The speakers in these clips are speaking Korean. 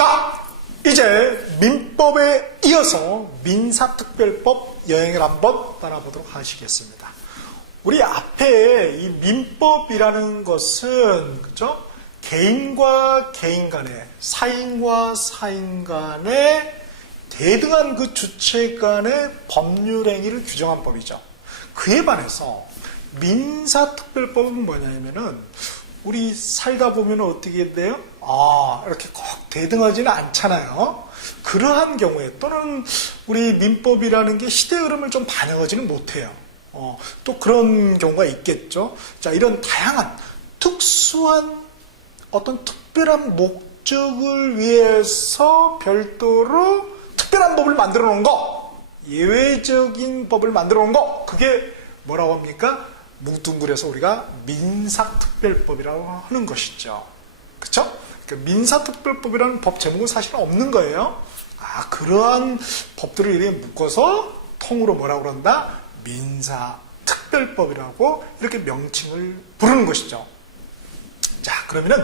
자, 이제 민법에 이어서 민사특별법 여행을 한번 따라보도록 하시겠습니다. 우리 앞에 이 민법이라는 것은, 그죠? 개인과 개인 간의, 사인과 사인 간의 대등한 그 주체 간의 법률 행위를 규정한 법이죠. 그에 반해서 민사특별법은 뭐냐면은 우리 살다 보면 어떻게 돼요? 이렇게 꼭 대등하지는 않잖아요. 그러한 경우에 또는 우리 민법이라는 게 시대 흐름을 좀 반영하지는 못해요. 또 그런 경우가 있겠죠. 자, 이런 다양한 특수한 어떤 특별한 목적을 위해서 별도로 특별한 법을 만들어 놓은 거, 예외적인 법을 만들어 놓은 거, 그게 뭐라고 합니까? 뭉뚱그려서 우리가 민사특별법이라고 하는 것이죠. 그쵸? 그러니까 민사특별법이라는 법 제목은 사실은 없는 거예요. 그러한 법들을 이렇게 묶어서 통으로 뭐라고 그런다? 민사특별법이라고 이렇게 명칭을 부르는 것이죠. 자, 그러면은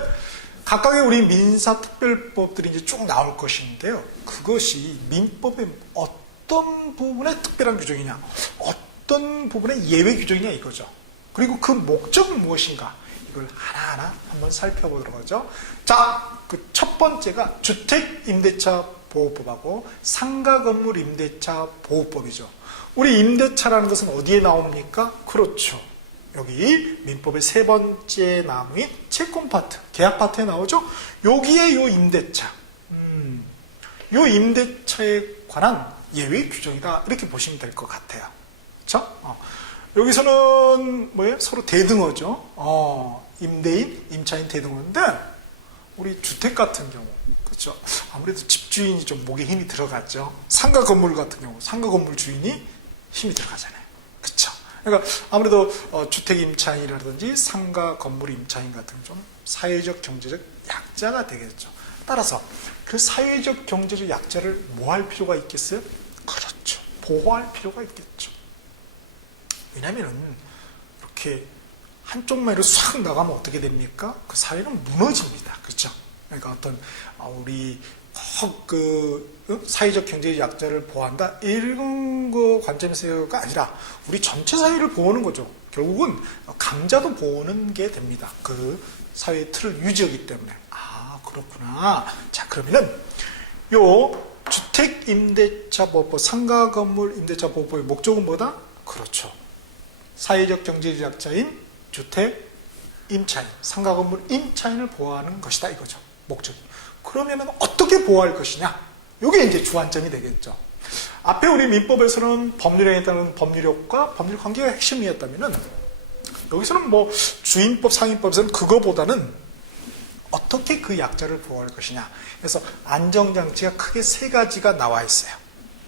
각각의 우리 민사특별법들이 이제 쭉 나올 것인데요. 그것이 민법의 어떤 부분의 특별한 규정이냐, 어떤 부분의 예외 규정이냐 이거죠. 그리고 그 목적은 무엇인가, 이걸 하나하나 한번 살펴보도록 하죠. 자, 그 첫 번째가 주택임대차보호법하고 상가건물임대차 보호법이죠. 우리 임대차라는 것은 어디에 나옵니까? 그렇죠. 여기 민법의 세 번째 나무인 채권 파트, 계약 파트에 나오죠? 여기에 요 임대차, 요 임대차에 관한 예외 규정이다, 이렇게 보시면 될 것 같아요. 그렇죠? 여기서는 뭐예요? 서로 대등어죠. 임대인, 임차인 대등어인데 우리 주택 같은 경우, 그렇죠? 아무래도 집주인이 좀 목에 힘이 들어갔죠. 상가 건물 같은 경우, 상가 건물 주인이 힘이 들어가잖아요. 그렇죠? 그러니까 아무래도 주택 임차인이라든지 상가 건물 임차인 같은 좀 사회적 경제적 약자가 되겠죠. 따라서 그 사회적 경제적 약자를 뭐 할 필요가 있겠어요? 그렇죠. 보호할 필요가 있겠죠. 왜냐면은 이렇게 한쪽만으로 싹 나가면 어떻게 됩니까? 그 사회는 무너집니다. 그렇죠? 그러니까 어떤 우리 사회적 경제적 약자를 보호한다, 이런 거 관점에서가 아니라 우리 전체 사회를 보호하는 거죠. 결국은 강자도 보호하는 게 됩니다. 그 사회의 틀을 유지하기 때문에. 그렇구나. 자, 그러면은 요 주택임대차보호법, 상가건물임대차보호법의 목적은 뭐다? 그렇죠. 사회적 경제적 약자인 주택 임차인, 상가건물 임차인을 보호하는 것이다, 이거죠. 목적이. 그러면 어떻게 보호할 것이냐? 이게 이제 주안점이 되겠죠. 앞에 우리 민법에서는 법률행위에 따른 법률효과, 법률 관계가 핵심이었다면은 여기서는 뭐 주임법, 상임법에서는 그거보다는 어떻게 그 약자를 보호할 것이냐. 그래서 안정장치가 크게 세 가지가 나와 있어요.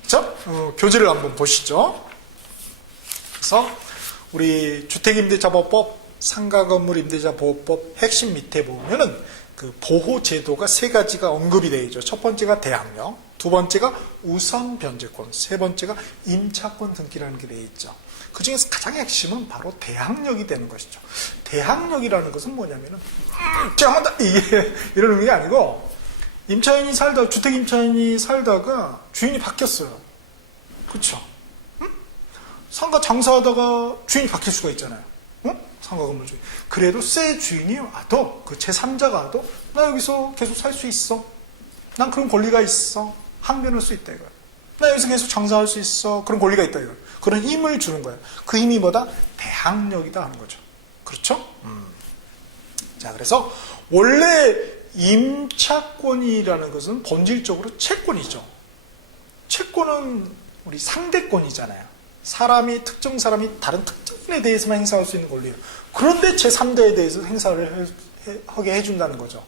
그렇죠? 교재를 한번 보시죠. 그래서 우리 주택임대차보호법, 상가건물임대차보호법 핵심 밑에 보면은 그 보호 제도가 세 가지가 언급이 되어 있죠. 첫 번째가 대항력, 두 번째가 우선 변제권, 세 번째가 임차권 등기라는 게 되어 있죠. 그 중에서 가장 핵심은 바로 대항력이 되는 것이죠. 대항력이라는 것은 뭐냐면은 제가 이게 이런 의미가 아니고, 임차인이 살다가, 주택 임차인이 살다가 주인이 바뀌었어요. 그렇죠? 상가 장사하다가 주인이 바뀔 수가 있잖아요. 상가 건물 주인. 그래도 새 주인이 와도, 그 제3자가 와도 나 여기서 계속 살 수 있어. 난 그런 권리가 있어. 항변할 수 있다, 이거야. 나 여기서 계속 장사할 수 있어. 그런 권리가 있다, 이거야. 그런 힘을 주는 거예요. 그 힘이 뭐다? 대항력이다 하는 거죠. 그렇죠? 자, 그래서 원래 임차권이라는 것은 본질적으로 채권이죠. 채권은 우리 상대권이잖아요. 특정 사람이 다른 특정인에 대해서만 행사할 수 있는 권리예요. 그런데 제3자에 대해서 행사를 하게 해준다는 거죠.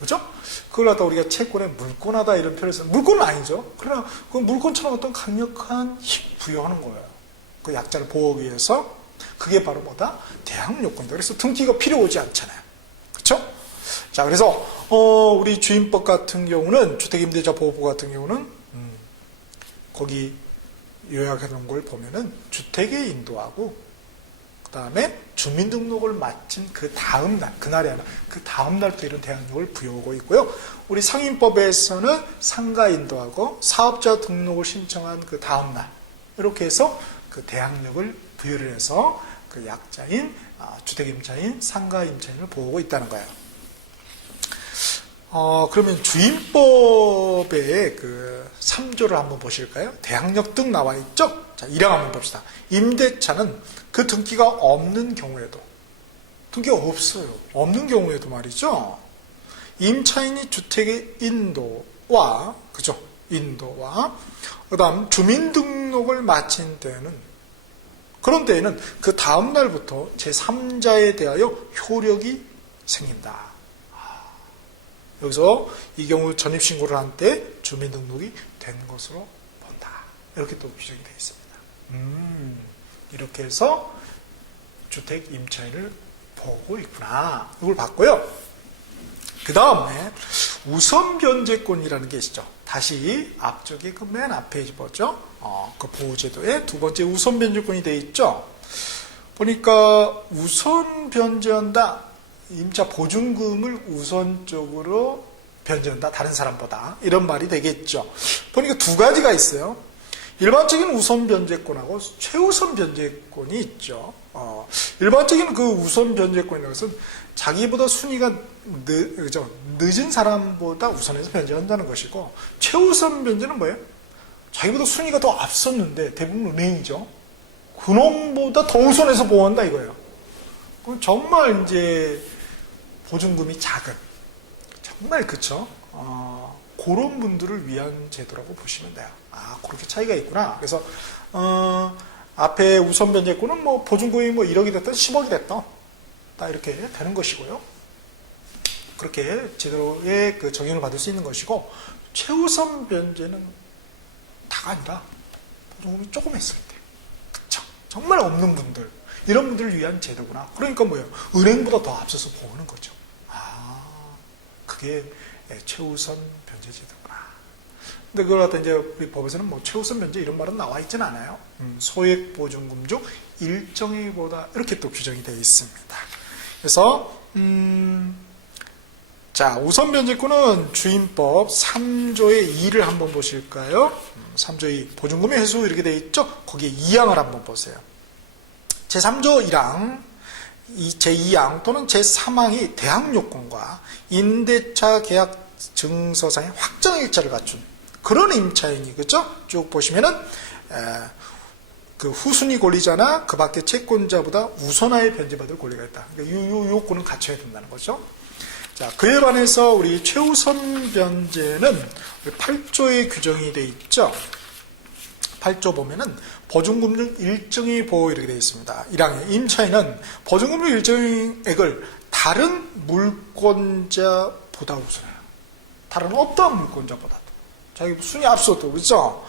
그죠? 그걸 갖다 우리가 채권에 물권하다 이런 표현을 써요. 물권은 아니죠. 그러나 그 물권처럼 어떤 강력한 힘 부여하는 거예요. 그 약자를 보호하기 위해서. 그게 바로 뭐다? 대항력권이다. 그래서 등기가 필요 오지 않잖아요. 그렇죠? 자, 그래서 우리 주임법 같은 경우는, 주택임대차 보호법 같은 경우는 거기 요약해 놓은 걸 보면은 주택에 인도하고 그 다음에 주민등록을 마친 그 다음 날, 그날이 아니라 그 다음 날부터 이런 대항력을 부여하고 있고요. 우리 상인법에서는 상가 인도하고 사업자 등록을 신청한 그 다음 날, 이렇게 해서 그 대항력을 부여를 해서 그 약자인, 주택임차인, 상가임차인을 보호하고 있다는 거예요. 그러면 주임법의 그 3조를 한번 보실까요? 대항력 등 나와 있죠? 자, 1항 한번 봅시다. 임대차는 그 등기가 없는 경우에도, 등기가 없어요. 없는 경우에도 말이죠. 임차인이 주택의 인도와, 그죠? 인도와, 그 다음 주민등록을 마친 때에는, 그런 때에는 그 다음 날부터 제3자에 대하여 효력이 생긴다. 여기서 이 경우 전입신고를 한 때 주민등록이 된 것으로 본다. 이렇게 또 규정이 되어 있습니다. 이렇게 해서 주택 임차인을 보고 있구나. 이걸 봤고요. 그 다음에 우선 변제권이라는 게 있죠. 다시 앞쪽에 그 맨 앞에 보죠. 그 보호제도에 두 번째 우선 변제권이 되어 있죠. 보니까 우선 변제한다. 임차 보증금을 우선적으로 변제한다. 다른 사람보다. 이런 말이 되겠죠. 보니까 두 가지가 있어요. 일반적인 우선 변제권하고 최우선 변제권이 있죠. 일반적인 그 우선 변제권이라는 것은 자기보다 순위가 늦은 사람보다 우선해서 변제한다는 것이고, 최우선 변제는 뭐예요? 자기보다 순위가 더 앞섰는데, 대부분 은행이죠. 그놈보다 더 우선해서 보호한다 이거예요. 그럼 정말 이제 보증금이 작은, 정말 그쵸? 그런 분들을 위한 제도라고 보시면 돼요. 그렇게 차이가 있구나. 그래서 앞에 우선 변제권은 뭐 보증금이 뭐 1억이 됐든 10억이 됐든 다 이렇게 되는 것이고요. 그렇게 제도의 그 적용을 받을 수 있는 것이고, 최우선 변제는 다가 아니라 보증금이 조금 했을 때, 그쵸? 정말 없는 분들, 이런 분들을 위한 제도구나. 그러니까 뭐예요? 은행보다 더 앞서서 보는 거죠. 그게 최우선 변제 제도구나. 근데 그걸 갖다 이제 우리 법에서는 뭐 최우선 변제 이런 말은 나와 있지는 않아요. 소액 보증금 중 일정액보다 이렇게 또 규정이 되어 있습니다. 그래서 자, 우선 변제권은 주임법 3조의 2를 한번 보실까요? 3조 2 보증금의 회수 이렇게 되어 있죠? 거기에 2항을 한번 보세요. 제3조 1항, 제2항 또는 제3항이 대항요건과 임대차 계약 증서상의 확정 일자를 갖춘 그런 임차인이, 그죠? 쭉 보시면은 그 후순위 권리자나 그 밖의 채권자보다 우선하에 변제받을 권리가 있다. 그러니까 이 요건은 갖춰야 된다는 거죠. 자, 그에 반해서 우리 최우선 변제는 8조에 규정이 되어 있죠. 8조 보면은 보증금 중 일정의 보호 이렇게 되어 있습니다. 1항에 임차인은 보증금 중 일정액을 다른 물권자보다 우선해요. 다른 어떠한 물권자보다도. 자기 순위 앞서도, 그렇죠?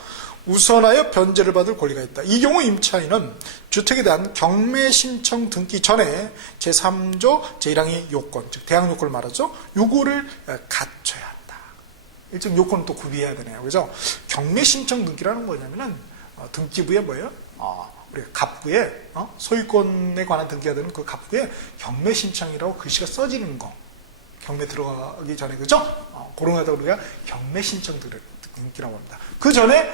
우선하여 변제를 받을 권리가 있다. 이 경우 임차인은 주택에 대한 경매 신청 등기 전에 제3조 제1항의 요건, 즉 대항 요건을 말하죠. 요거를 갖춰야 한다. 일정 요건을 또 구비해야 되네요. 그죠? 경매 신청 등기라는 뭐냐면은 등기부에 뭐예요? 우리 갑구에 소유권에 관한 등기가 되는 그 갑구에 경매 신청이라고 글씨가 써지는 거. 경매 들어가기 전에, 그죠? 그런 거다 우리가 경매 신청 등기라고 합니다. 그 전에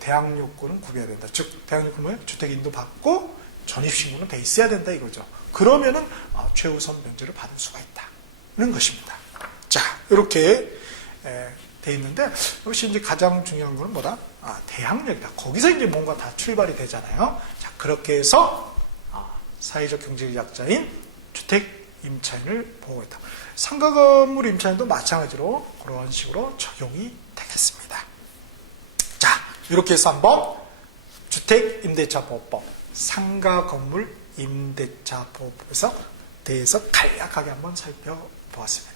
대항 요건은 구비해야 된다. 즉 대항 요건은 주택 인도 받고 전입신고는 돼 있어야 된다 이거죠. 그러면은 최우선 변제를 받을 수가 있다는 것입니다. 자, 이렇게 돼 있는데, 이것이 이제 가장 중요한 거는 뭐다? 대항력이다. 거기서 이제 뭔가 다 출발이 되잖아요. 자, 그렇게 해서 사회적 경제적 약자인 주택 임차인을 보호했다. 상가 건물 임차인도 마찬가지로 그런 식으로 적용이 되겠습니다. 자, 이렇게 해서 한번 주택 임대차 보호법, 상가 건물 임대차 보호법에서 대해서 간략하게 한번 살펴보았습니다.